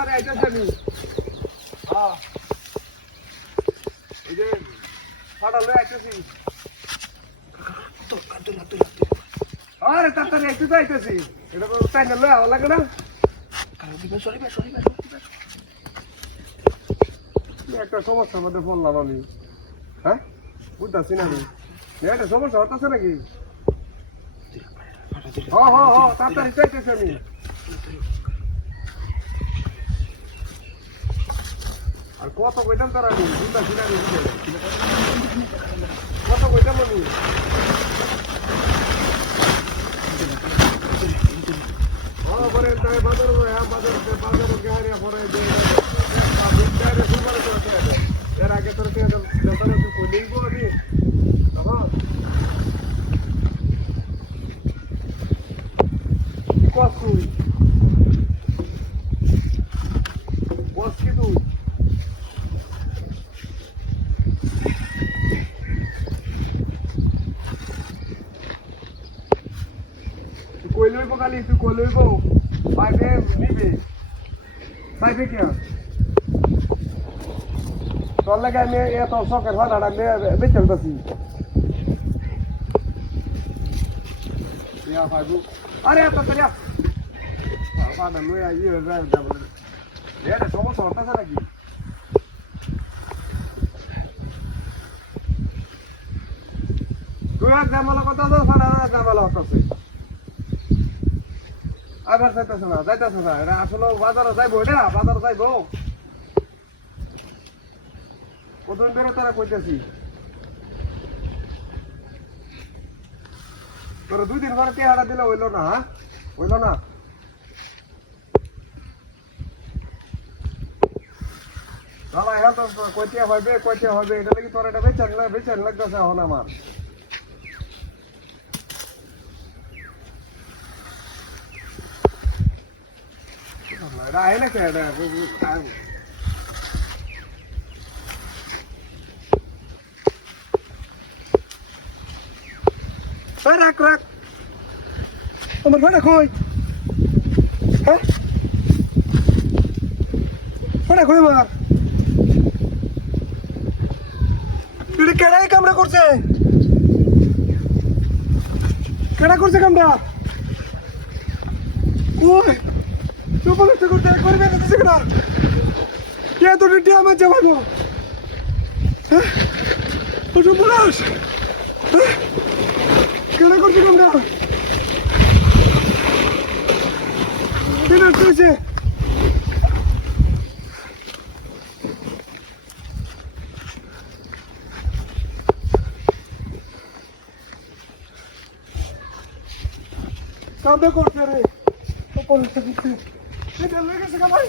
আরে আইতাছি আমি। হ্যাঁ এই যে ফাটা লয়ে আইতাছি। আরে তাড়াতাড়ি আইতে আইতাছি। এটা তো টাইম লয়ে আওয়া লাগে না। একটা সমস্যার মধ্যে পড়লাম আমি। হ্যাঁ বুঝতেছি না আমি। একটা সমস্যা হতেছে নাকি? হ্যাঁ তাড়াতাড়ি চাইতেছি আমি। আর কত কইতাম তার আমি বুঝতেছি না আমি। কত কইতাম আমি। পরে বাজার বাজার গাড়ি পরে এর আগে তোর কইলেই আমি তখন কসু বস কি তুই কই লইব খালি তুই কই লইব পাইবে নিবে পাইবে কে তোর লাগে আমি এত শখের ভাড়াটা বেচে দিচ্ছি আরে এত করে ভাড়া লই সমস্যা হতেছে নাকি তুই এক জামালা কথা ভাড়া জামালা হতেছে আবার যাইতেছে না এটা আসলে বাজারে যাইবো এটা বাজারে যাইবো কতদিন ধরে তারা কইতেছি তোর 2 দিন পরে টেহারা দিলে হইলো না হইলো না দাদা এখন তো কইতে হবে এটা লাগি তোর এটা বেচেন লাগতেছে এখন আমার এটা আয় না কে এটা রাখ আমার ভাড়া কই হ্যাঁ ভাড়া কই আমার তুই কেডাই কামড়া করছে কামড়া ওই তুই বলতে করতে করবে না দিছে না কে তো ডিটি আমার যাবানো হ্যাঁ তুই বলাস কেডা করছে কামড়া কেডা করছে কামড়া করছে রে এটা লেগেছে ভাই